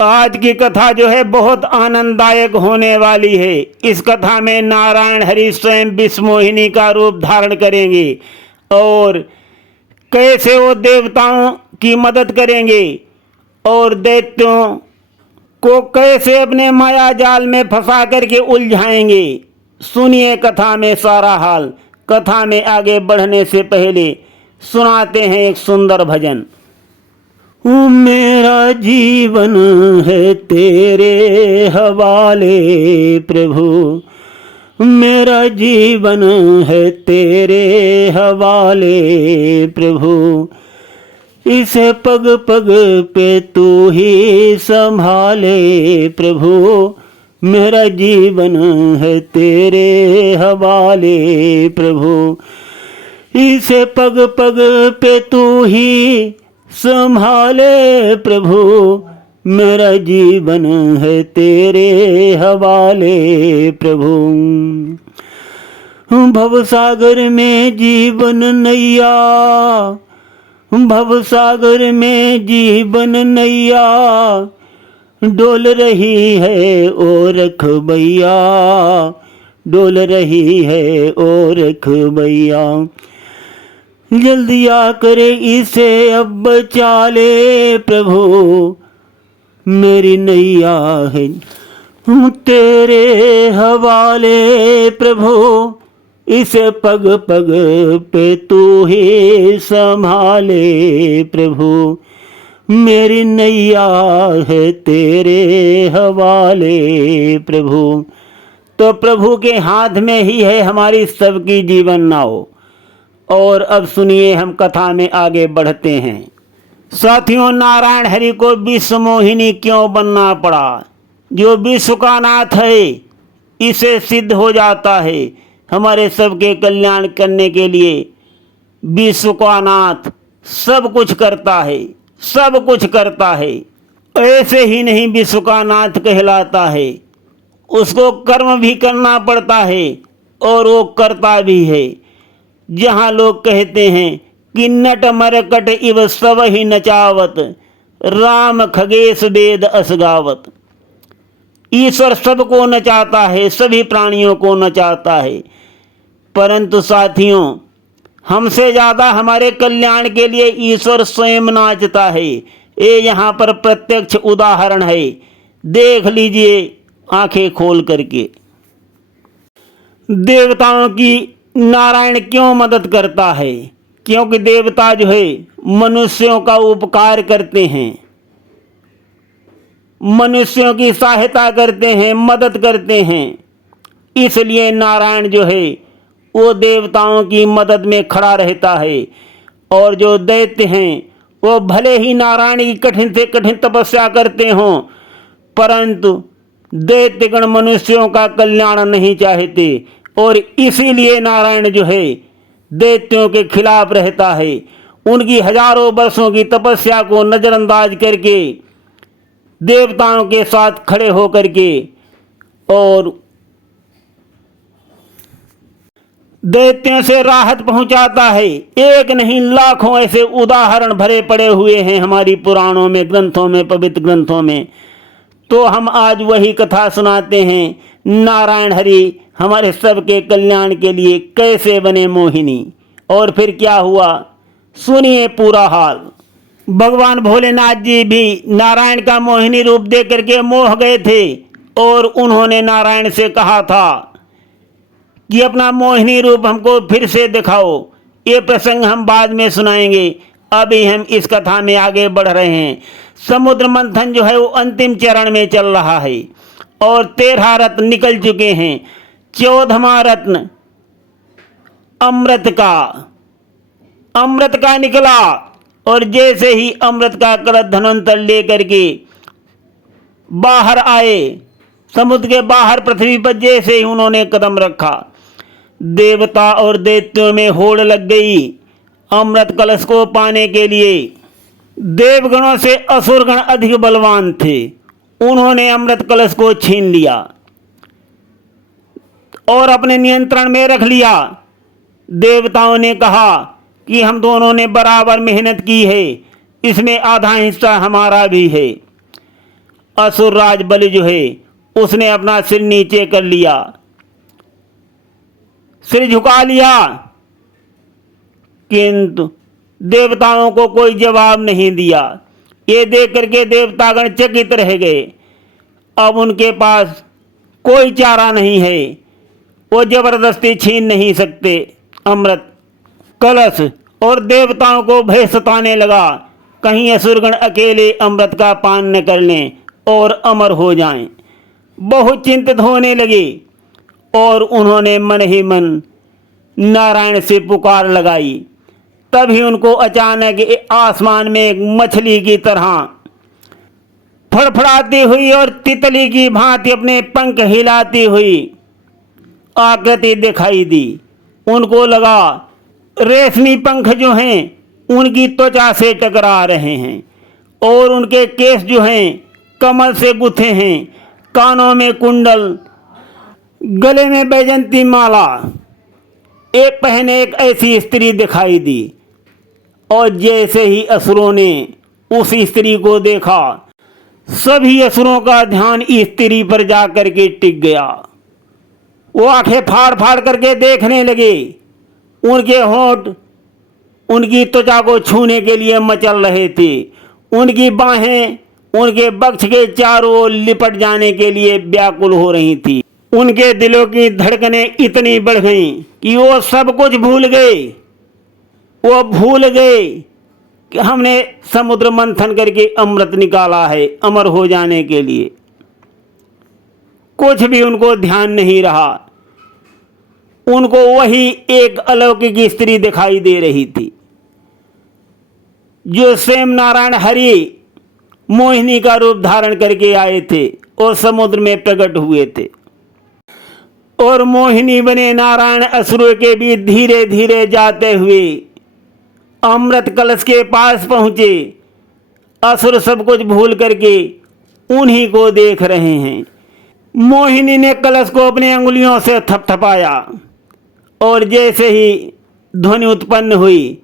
आज की कथा जो है बहुत आनंददायक होने वाली है। इस कथा में नारायण हरि स्वयं विश्वमोहिनी का रूप धारण करेंगे और कैसे वो देवताओं की मदद करेंगे और दैत्यों को कैसे अपने माया जाल में फंसा करके उलझाएंगे। सुनिए कथा में सारा हाल। कथा में आगे बढ़ने से पहले सुनाते हैं एक सुंदर भजन। मेरा जीवन है तेरे हवाले प्रभु, मेरा जीवन है तेरे हवाले प्रभु, इसे पग पग पे तू ही संभाले प्रभु, मेरा जीवन है तेरे हवाले प्रभु, इसे पग पग पे तू ही संभाले प्रभु, मेरा जीवन है तेरे हवाले प्रभु। भवसागर में जीवन नैया, भवसागर में जीवन नैया डोल रही है ओ रखबैया, डोल रही है ओ रखबैया, जल्दी आकर इसे अब बचा ले प्रभु, मेरी नैया है तेरे हवाले प्रभु, इसे पग पग पे तू ही संभाले प्रभु, मेरी नैया है तेरे हवाले प्रभु। तो प्रभु के हाथ में ही है हमारी सबकी जीवन नाव। और अब सुनिए हम कथा में आगे बढ़ते हैं। साथियों, नारायण हरि को विश्वमोहिनी क्यों बनना पड़ा? जो विश्व का नाथ है इसे सिद्ध हो जाता है हमारे सबके कल्याण करने के लिए। विश्व का नाथ सब कुछ करता है, सब कुछ करता है। ऐसे ही नहीं विश्व का नाथ कहलाता है, उसको कर्म भी करना पड़ता है और वो करता भी है। जहाँ लोग कहते हैं कि नट मरकट इव सब ही नचावत, राम खगेश वेद असगावत। ईश्वर सबको नचाता है, सभी प्राणियों को नचाता है, परंतु साथियों हमसे ज़्यादा हमारे कल्याण के लिए ईश्वर स्वयं नाचता है। ये यहाँ पर प्रत्यक्ष उदाहरण है, देख लीजिए आंखें खोल करके। देवताओं की नारायण क्यों मदद करता है? क्योंकि देवता जो है मनुष्यों का उपकार करते हैं, मनुष्यों की सहायता करते हैं, मदद करते हैं। इसलिए नारायण जो है वो देवताओं की मदद में खड़ा रहता है। और जो दैत्य हैं वो भले ही नारायण की कठिन से कठिन तपस्या करते हों, परंतु दैत्यगण मनुष्यों का कल्याण नहीं चाहते और इसीलिए नारायण जो है दैत्यों के खिलाफ रहता है। उनकी हजारों वर्षों की तपस्या को नज़रअंदाज करके देवताओं के साथ खड़े होकर के और दैत्यों से राहत पहुंचाता है। एक नहीं लाखों ऐसे उदाहरण भरे पड़े हुए हैं हमारी पुराणों में, ग्रंथों में, पवित्र ग्रंथों में। तो हम आज वही कथा सुनाते हैं, नारायण हरि हमारे सबके कल्याण के लिए कैसे बने मोहिनी और फिर क्या हुआ, सुनिए पूरा हाल। भगवान भोलेनाथ जी भी नारायण का मोहिनी रूप देख करके मोह गए थे और उन्होंने नारायण से कहा था कि अपना मोहिनी रूप हमको फिर से दिखाओ। ये प्रसंग हम बाद में सुनाएंगे, अभी हम इस कथा में आगे बढ़ रहे हैं। समुद्र मंथन जो है वो अंतिम चरण में चल रहा है और 13 रत्न निकल चुके हैं। 14वां रत्न अमृत का निकला और जैसे ही अमृत का कलश धन्वंतर लेकर के बाहर आए, समुद्र के बाहर पृथ्वी पर जैसे ही उन्होंने कदम रखा, देवता और दैत्यों में होड़ लग गई अमृत कलश को पाने के लिए। देवगणों से असुरगण अधिक बलवान थे, उन्होंने अमृत कलश को छीन लिया और अपने नियंत्रण में रख लिया। देवताओं ने कहा कि हम दोनों ने बराबर मेहनत की है, इसमें आधा हिस्सा हमारा भी है। असुरराज बलि जो है उसने अपना सिर नीचे कर लिया, सिर झुका लिया, किंतु देवताओं को कोई जवाब नहीं दिया। ये देख करके देवतागण चकित रह गए। अब उनके पास कोई चारा नहीं है, वो जबरदस्ती छीन नहीं सकते अमृत कलश, और देवताओं को भय सताने लगा, कहीं असुरगण अकेले अमृत का पान न कर लें और अमर हो जाएं। बहुत चिंतित होने लगे और उन्होंने मन ही मन नारायण से पुकार लगाई। तभी उनको अचानक आसमान में एक मछली की तरह फड़फड़ाती हुई और तितली की भांति अपने पंख हिलाती हुई आकृति दिखाई दी। उनको लगा रेशमी पंख जो हैं उनकी त्वचा से टकरा रहे हैं और उनके केस जो हैं कमल से गुथे हैं, कानों में कुंडल, गले में बैजंती माला। एक पहने एक ऐसी स्त्री दिखाई दी और जैसे ही असुरों ने उस स्त्री को देखा, सभी असुरों का ध्यान स्त्री पर जाकर के टिक गया। वो आंखें फाड़ फाड़ करके देखने लगे। उनके होंठ उनकी त्वचा को छूने के लिए मचल रहे थे। उनकी बाहें उनके वक्ष के चारों ओर लिपट जाने के लिए व्याकुल हो रही थी। उनके दिलों की धड़कनें इतनी बढ़ गईं कि वो सब कुछ भूल गए। वो भूल गए कि हमने समुद्र मंथन करके अमृत निकाला है अमर हो जाने के लिए। कुछ भी उनको ध्यान नहीं रहा। उनको वही एक अलौकिक स्त्री दिखाई दे रही थी जो स्वयं नारायण हरि मोहिनी का रूप धारण करके आए थे और समुद्र में प्रकट हुए थे। और मोहिनी बने नारायण असुरों के बीच धीरे धीरे जाते हुए अमृत कलश के पास पहुंचे। असुर सब कुछ भूल करके उन्हीं को देख रहे हैं। मोहिनी ने कलश को अपनी अंगुलियों से थपथपाया और जैसे ही ध्वनि उत्पन्न हुई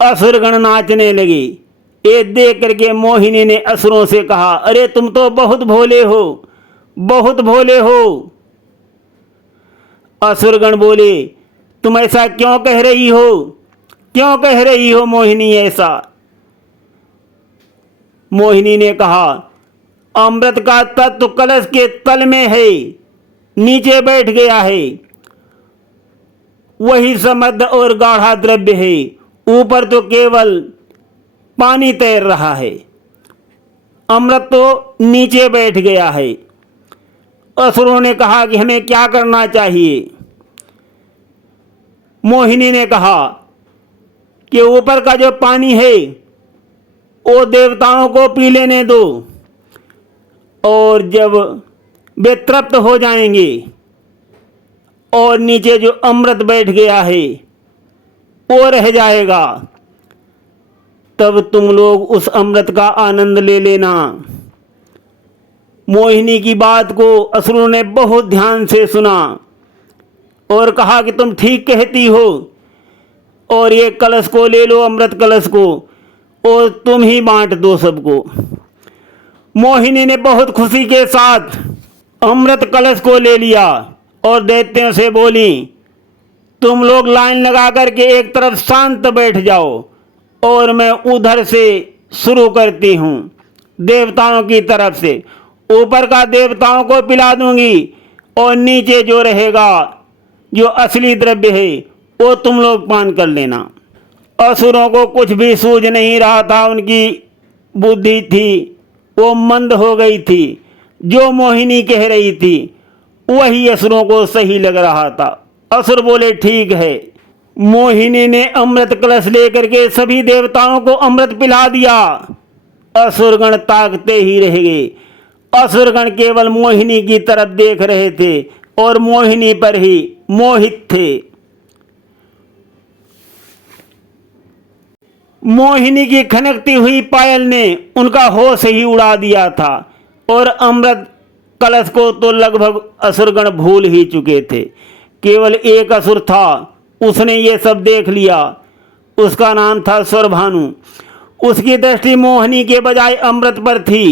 असुरगण नाचने लगे। ये देख करके मोहिनी ने असुरों से कहा, अरे तुम तो बहुत भोले हो, बहुत भोले हो। असुरगण बोले, तुम ऐसा क्यों कह रही हो, क्यों कह रही हो मोहिनी ऐसा? मोहिनी ने कहा, अमृत का तत्व कलश के तल में है, नीचे बैठ गया है। वही समृद्ध और गाढ़ा द्रव्य है, ऊपर तो केवल पानी तैर रहा है, अमृत तो नीचे बैठ गया है। असुरों ने कहा कि हमें क्या करना चाहिए? मोहिनी ने कहा कि ऊपर का जो पानी है वो देवताओं को पी लेने दो, और जब वे तृप्त हो जाएंगे और नीचे जो अमृत बैठ गया है वो रह जाएगा, तब तुम लोग उस अमृत का आनंद ले लेना। मोहिनी की बात को असुरों ने बहुत ध्यान से सुना और कहा कि तुम ठीक कहती हो, और ये कलश को ले लो, अमृत कलश को, और तुम ही बांट दो सबको। मोहिनी ने बहुत खुशी के साथ अमृत कलश को ले लिया और दैत्यों से बोली, तुम लोग लाइन लगा करके एक तरफ शांत बैठ जाओ और मैं उधर से शुरू करती हूँ, देवताओं की तरफ से। ऊपर का देवताओं को पिला दूंगी और नीचे जो रहेगा, जो असली द्रव्य है, वो तुम लोग पान कर लेना। असुरों को कुछ भी सूझ नहीं रहा था। उनकी बुद्धि थी वो मंद हो गई थी। जो मोहिनी कह रही थी वही असुरों को सही लग रहा था। असुर बोले, ठीक है। मोहिनी ने अमृत कलश लेकर के सभी देवताओं को अमृत पिला दिया। असुरगण ताकते ही रह गए। असुरगण केवल मोहिनी की तरफ देख रहे थे और मोहिनी पर ही मोहित थे। मोहिनी की खनकती हुई पायल ने उनका होश ही उड़ा दिया था और अमृत कलश को तो लगभग असुरगण भूल ही चुके थे। केवल एक असुर था, उसने ये सब देख लिया। उसका नाम था स्वरभानु। उसकी दृष्टि मोहिनी के बजाय अमृत पर थी।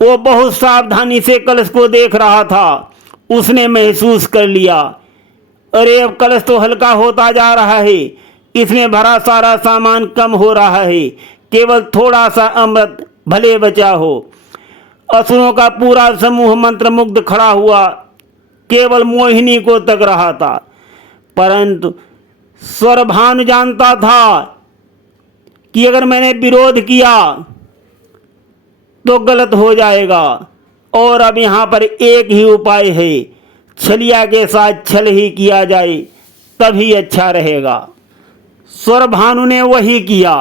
वो बहुत सावधानी से कलश को देख रहा था। उसने महसूस कर लिया, अरे अब कलश तो हल्का होता जा रहा है, इसमें भरा सारा सामान कम हो रहा है, केवल थोड़ा सा अमृत भले बचा हो। असुरों का पूरा समूह मंत्रमुग्ध खड़ा हुआ, केवल मोहिनी को तक रहा था। परंतु स्वरभानु जानता था कि अगर मैंने विरोध किया तो गलत हो जाएगा, और अब यहाँ पर एक ही उपाय है, छलिया के साथ छल ही किया जाए तभी अच्छा रहेगा। स्वरभानु ने वही किया।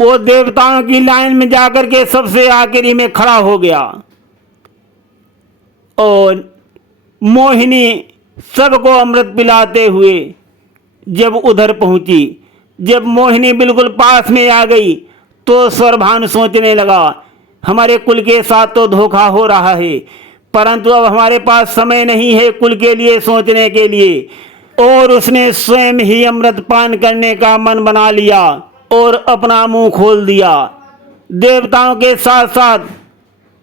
वो देवताओं की लाइन में जाकर के सबसे आखिरी में खड़ा हो गया, और मोहिनी सबको अमृत पिलाते हुए जब उधर पहुंची, जब मोहिनी बिल्कुल पास में आ गई तो स्वरभानु सोचने लगा, हमारे कुल के साथ तो धोखा हो रहा है, परंतु अब हमारे पास समय नहीं है कुल के लिए सोचने के लिए। और उसने स्वयं ही अमृत पान करने का मन बना लिया और अपना मुंह खोल दिया। देवताओं के साथ साथ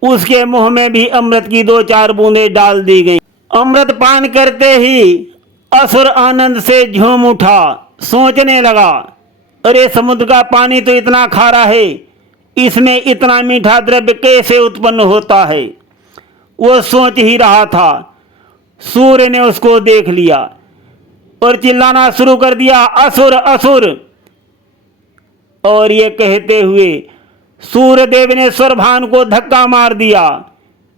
उसके मुंह में भी अमृत की 2-4 बूंदें डाल दी गई। अमृत पान करते ही असुर आनंद से झूम उठा, सोचने लगा, अरे समुद्र का पानी तो इतना खारा है, इसमें इतना मीठा द्रव्य कैसे उत्पन्न होता है। वो सोच ही रहा था, सूर्य ने उसको देख लिया और चिल्लाना शुरू कर दिया, असुर असुर। और ये कहते हुए सूर्यदेव ने स्वरभानु को धक्का मार दिया,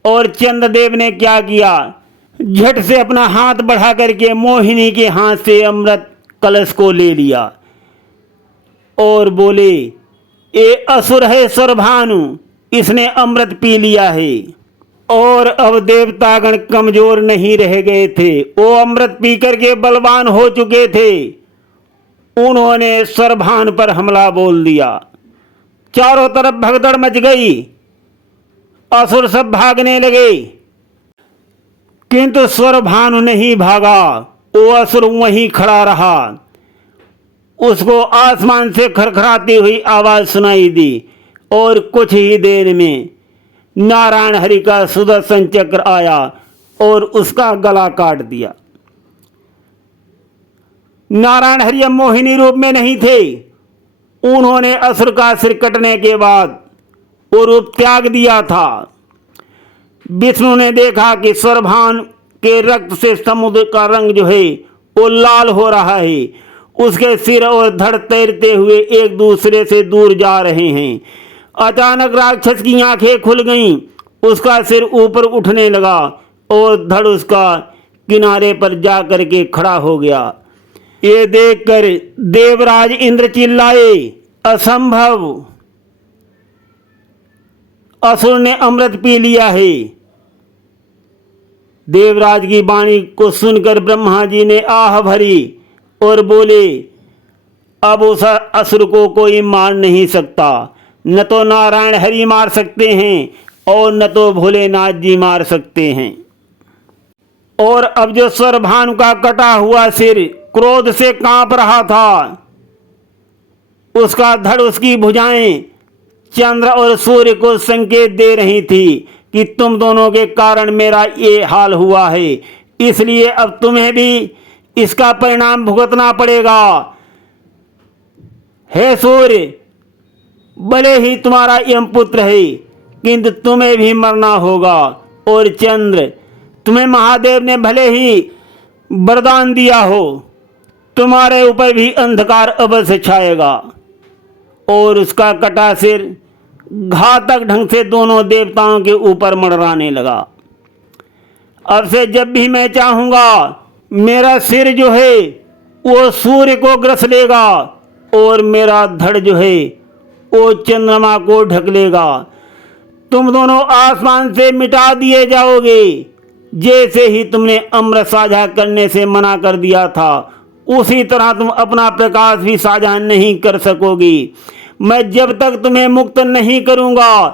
और चंद्रदेव ने क्या किया, झट से अपना हाथ बढ़ा करके मोहिनी के हाथ से अमृत कलश को ले लिया और बोले, ये असुर है स्वरभानु, इसने अमृत पी लिया है। और अब देवतागण कमजोर नहीं रह गए थे, वो अमृत पी करके बलवान हो चुके थे। उन्होंने स्वरभानु पर हमला बोल दिया। चारों तरफ भगदड़ मच गई, असुर सब भागने लगे, किंतु स्वरभानु नहीं भागा। वो असुर वहीं खड़ा रहा। उसको आसमान से खरखराती हुई आवाज सुनाई दी, और कुछ ही देर में नारायण हरि का सुदर्शन चक्र आया और उसका गला काट दिया। नारायण हरि अब मोहिनी रूप में नहीं थे। उन्होंने असुर का सिर कटने के बाद वो रूप त्याग दिया था। विष्णु ने देखा कि स्वरभानु के रक्त से समुद्र का रंग जो है वो लाल हो रहा है। उसके सिर और धड़ तैरते हुए एक दूसरे से दूर जा रहे हैं। अचानक राक्षस की आंखें खुल गईं, उसका सिर ऊपर उठने लगा और धड़ उसका किनारे पर जा करके खड़ा हो गया। ये देखकर देवराज इंद्र चिल्लाए, असंभव, असुर ने अमृत पी लिया है। देवराज की वाणी को सुनकर ब्रह्मा जी ने आह भरी और बोले, अब उस असुर को कोई मार नहीं सकता, न तो नारायण हरि मार सकते हैं और न तो भोलेनाथ जी मार सकते हैं। और अब जो स्वरभानु का कटा हुआ सिर क्रोध से कांप रहा था, उसका धड़, उसकी भुजाएं चंद्र और सूर्य को संकेत दे रही थी कि तुम दोनों के कारण मेरा ये हाल हुआ है, इसलिए अब तुम्हें भी इसका परिणाम भुगतना पड़ेगा। हे सूर्य, भले ही तुम्हारा यमपुत्र है, किंतु तुम्हें भी मरना होगा। और चंद्र, तुम्हें महादेव ने भले ही वरदान दिया हो, तुम्हारे ऊपर भी अंधकार अवश्य छाएगा। और उसका कटा सिर घातक ढंग से दोनों देवताओं के ऊपर मंडराने लगा। अब से जब भी मैं चाहूंगा, मेरा सिर जो है वो सूर्य को ग्रस लेगा और मेरा धड़ जो है वो चंद्रमा को ढक लेगा। तुम दोनों आसमान से मिटा दिए जाओगे, जैसे ही तुमने अमृत साझा करने से मना कर दिया था, उसी तरह तुम अपना प्रकाश भी साझा नहीं कर सकोगी। मैं जब तक तुम्हें मुक्त नहीं करूंगा,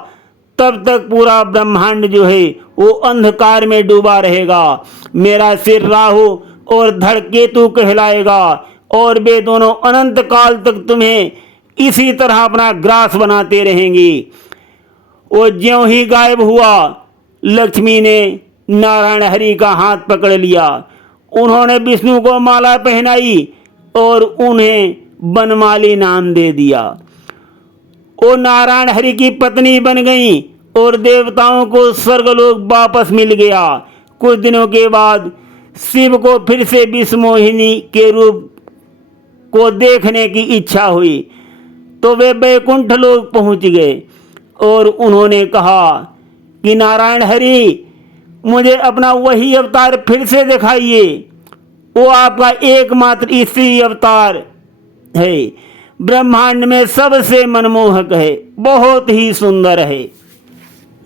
तब तक पूरा ब्रह्मांड जो है वो अंधकार में डूबा रहेगा। मेरा सिर राहु और धड़ केतु कहलाएगा, और वे दोनों अनंत काल तक तुम्हें इसी तरह अपना ग्रास बनाते रहेंगी। वो ज्यों ही गायब हुआ, लक्ष्मी ने नारायण हरि का हाथ पकड़ लिया। उन्होंने विष्णु को माला पहनाई और उन्हें बनमाली नाम दे दिया। वो नारायण हरि की पत्नी बन गई और देवताओं को स्वर्गलोक वापस मिल गया। कुछ दिनों के बाद शिव को फिर से विषमोहिनी के रूप को देखने की इच्छा हुई, तो वे वैकुंठ लोक पहुंच गए और उन्होंने कहा कि नारायण हरि, मुझे अपना वही अवतार फिर से दिखाइए। वो आपका एकमात्र स्त्री अवतार है, ब्रह्मांड में सबसे मनमोहक है, बहुत ही सुंदर है।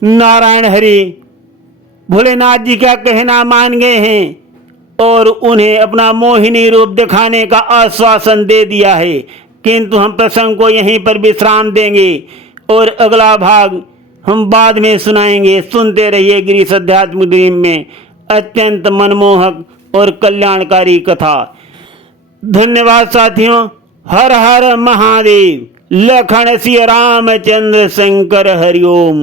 नारायण हरि भोलेनाथ जी का कहना मान गए हैं और उन्हें अपना मोहिनी रूप दिखाने का आश्वासन दे दिया है। किंतु हम प्रसंग को यहीं पर विश्राम देंगे और अगला भाग हम बाद में सुनाएंगे। सुनते रहिए गिरीश अध्यात्म ड्रीम में अत्यंत मनमोहक और कल्याणकारी कथा। धन्यवाद साथियों। हर हर महादेव। लखन सिया रामचंद्र शंकर हरिओम।